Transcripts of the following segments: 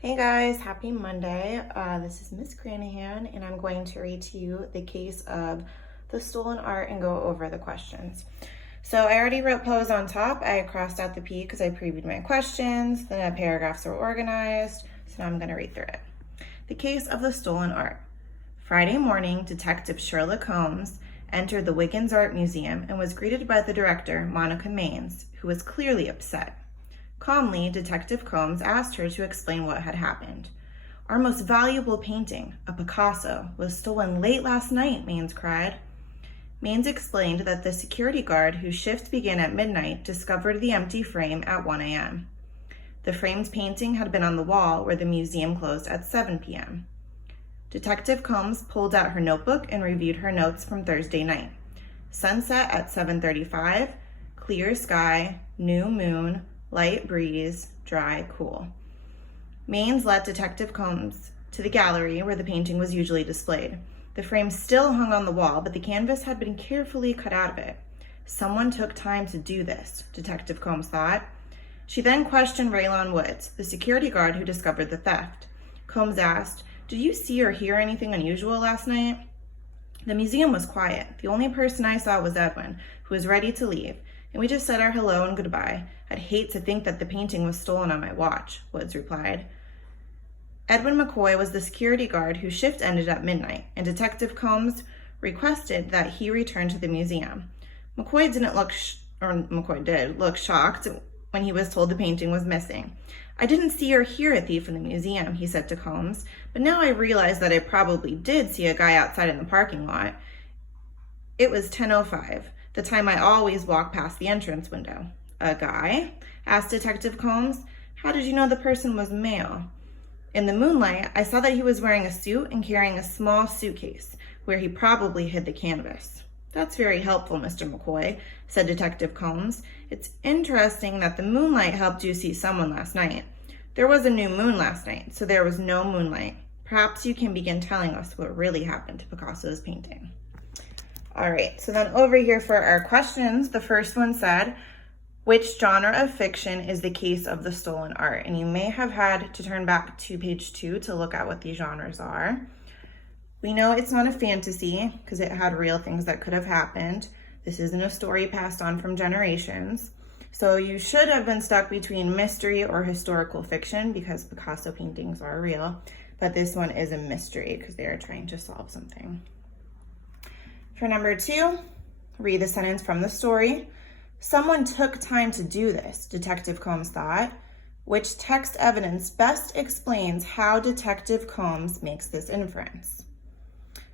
Hey guys, happy Monday. This is Miss Cranahan, and I'm going to read to you the case of the stolen art and go over the questions. So I already wrote pose on top. I crossed out the P because I previewed my questions. Then the paragraphs are organized, so now I'm going to read through it. The case of the stolen art. Friday morning, Detective Sherlock Holmes entered the Wiggins Art Museum and was greeted by the director, Monica Maines, who was clearly upset. Calmly, Detective Combs asked her to explain what had happened. "Our most valuable painting, a Picasso, was stolen late last night," Maines cried. Maines explained that the security guard whose shift began at midnight discovered the empty frame at 1 a.m. The framed painting had been on the wall where the museum closed at 7 p.m. Detective Combs pulled out her notebook and reviewed her notes from Thursday night. Sunset at 7:35, clear sky, new moon, light breeze, dry, cool. Maines led Detective Combs to the gallery where the painting was usually displayed. The frame still hung on the wall, but the canvas had been carefully cut out of it. Someone took time to do this, Detective Combs thought. She then questioned Raylon Woods, the security guard who discovered the theft. Combs asked, "Did you see or hear anything unusual last night?" The museum was quiet. The only person I saw was Edwin, who was ready to leave, and we just said our hello and goodbye. I'd hate to think that the painting was stolen on my watch, Woods replied. Edwin McCoy was the security guard whose shift ended at midnight, and Detective Combs requested that he return to the museum. McCoy did look shocked when he was told the painting was missing. "I didn't see or hear a thief in the museum," he said to Combs, "but now I realize that I probably did see a guy outside in the parking lot. It was 10:05, the time I always walk past the entrance window." "A guy?" asked Detective Combs. "How did you know the person was male?" "In the moonlight, I saw that he was wearing a suit and carrying a small suitcase, where he probably hid the canvas." "That's very helpful, Mr. McCoy," said Detective Combs. "It's interesting that the moonlight helped you see someone last night. There was a new moon last night, so there was no moonlight. Perhaps you can begin telling us what really happened to Picasso's painting." All right, so then over here for our questions, the first one said, "Which genre of fiction is the case of the stolen art?" And you may have had to turn back to page 2 to look at what these genres are. We know it's not a fantasy because it had real things that could have happened. This isn't a story passed on from generations. So you should have been stuck between mystery or historical fiction because Picasso paintings are real. But this one is a mystery because they are trying to solve something. For number 2, read the sentence from the story. "Someone took time to do this," Detective Combs thought. Which text evidence best explains how Detective Combs makes this inference?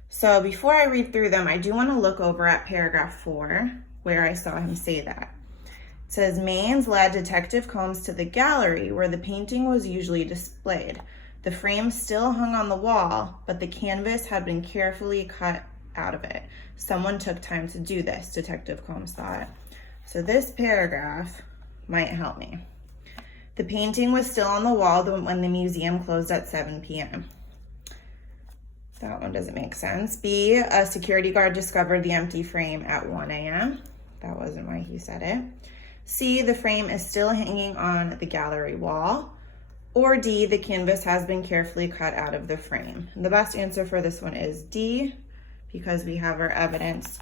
So before I read through them, I do want to look over at paragraph 4, where I saw him say that. It says, "Maines led Detective Combs to the gallery where the painting was usually displayed. The frame still hung on the wall, but the canvas had been carefully cut out of it. Someone took time to do this," Detective Combs thought. So this paragraph might help me. The painting was still on the wall when the museum closed at 7 p.m. That one doesn't make sense. B, a security guard discovered the empty frame at 1 a.m. That wasn't why he said it. C, the frame is still hanging on the gallery wall. Or D, the canvas has been carefully cut out of the frame. And the best answer for this one is D, because we have our evidence.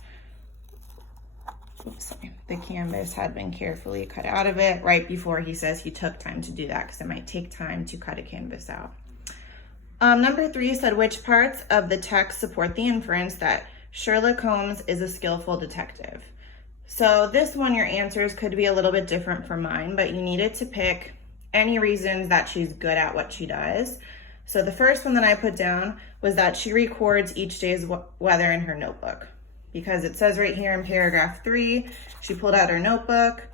The canvas had been carefully cut out of it right before he says he took time to do that because it might take time to cut a canvas out. Number 3 said, "Which parts of the text support the inference that Sherlock Holmes is a skillful detective?" So this one, your answers could be a little bit different from mine, but you needed to pick any reasons that she's good at what she does. So the first one that I put down was that she records each day's weather in her notebook. Because it says right here in paragraph 3, she pulled out her notebook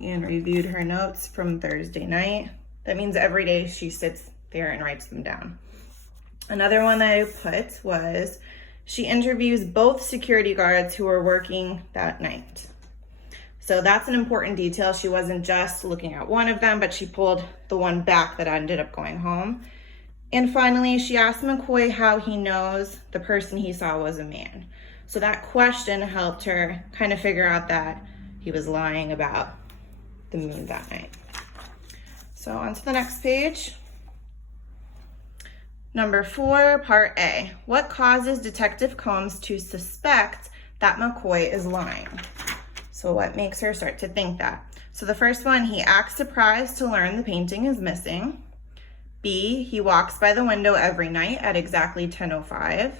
and reviewed her notes from Thursday night. That means every day she sits there and writes them down. Another one that I put was she interviews both security guards who were working that night. So that's an important detail. She wasn't just looking at one of them, but she pulled the one back that ended up going home. And finally, she asked McCoy how he knows the person he saw was a man. So that question helped her kind of figure out that he was lying about the moon that night. So on to the next page. Number 4, part A. What causes Detective Combs to suspect that McCoy is lying? So what makes her start to think that? So the first one, he acts surprised to learn the painting is missing. B, he walks by the window every night at exactly 10:05.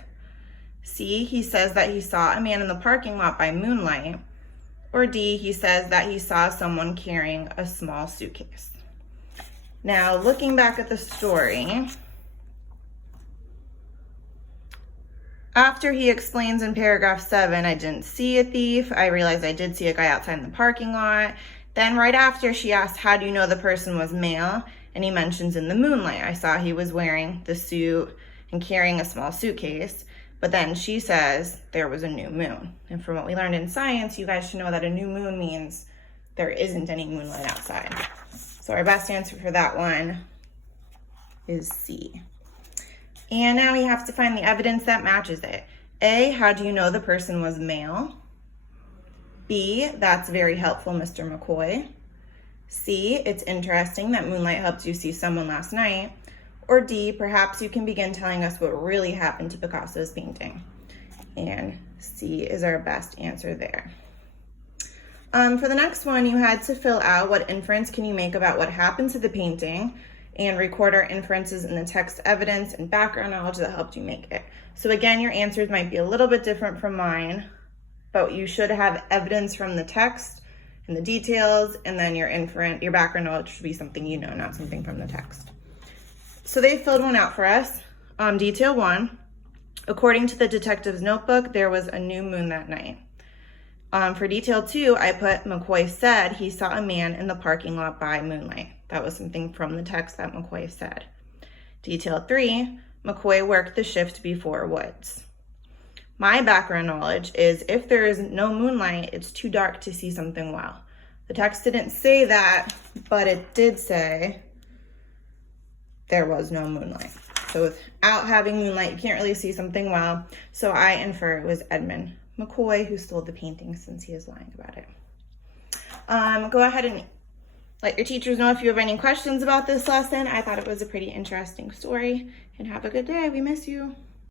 C, he says that he saw a man in the parking lot by moonlight. Or D, he says that he saw someone carrying a small suitcase. Now, looking back at the story, after he explains in paragraph 7, I didn't see a thief, I realized I did see a guy outside in the parking lot. Then right after, she asked, how do you know the person was male? And he mentions in the moonlight, I saw he was wearing the suit and carrying a small suitcase. But then she says there was a new moon. And from what we learned in science, you guys should know that a new moon means there isn't any moonlight outside. So our best answer for that one is C. And now we have to find the evidence that matches it. A, how do you know the person was male? B, that's very helpful, Mr. McCoy. C, it's interesting that moonlight helped you see someone last night. Or D, perhaps you can begin telling us what really happened to Picasso's painting. And C is our best answer there. For the next one, you had to fill out what inference can you make about what happened to the painting and record our inferences in the text evidence and background knowledge that helped you make it. So again, your answers might be a little bit different from mine, but you should have evidence from the text and the details, and then your background knowledge should be something you know, not something from the text. So they filled one out for us. Detail 1, according to the detective's notebook, there was a new moon that night. For detail 2, I put McCoy said he saw a man in the parking lot by moonlight. That was something from the text that McCoy said. Detail 3, McCoy worked the shift before Woods. My background knowledge is if there is no moonlight, it's too dark to see something well. The text didn't say that, but it did say there was no moonlight. So without having moonlight, you can't really see something well. So I infer it was Edmund McCoy who stole the painting since he is lying about it. Go ahead and let your teachers know if you have any questions about this lesson. I thought it was a pretty interesting story, and have a good day. We miss you.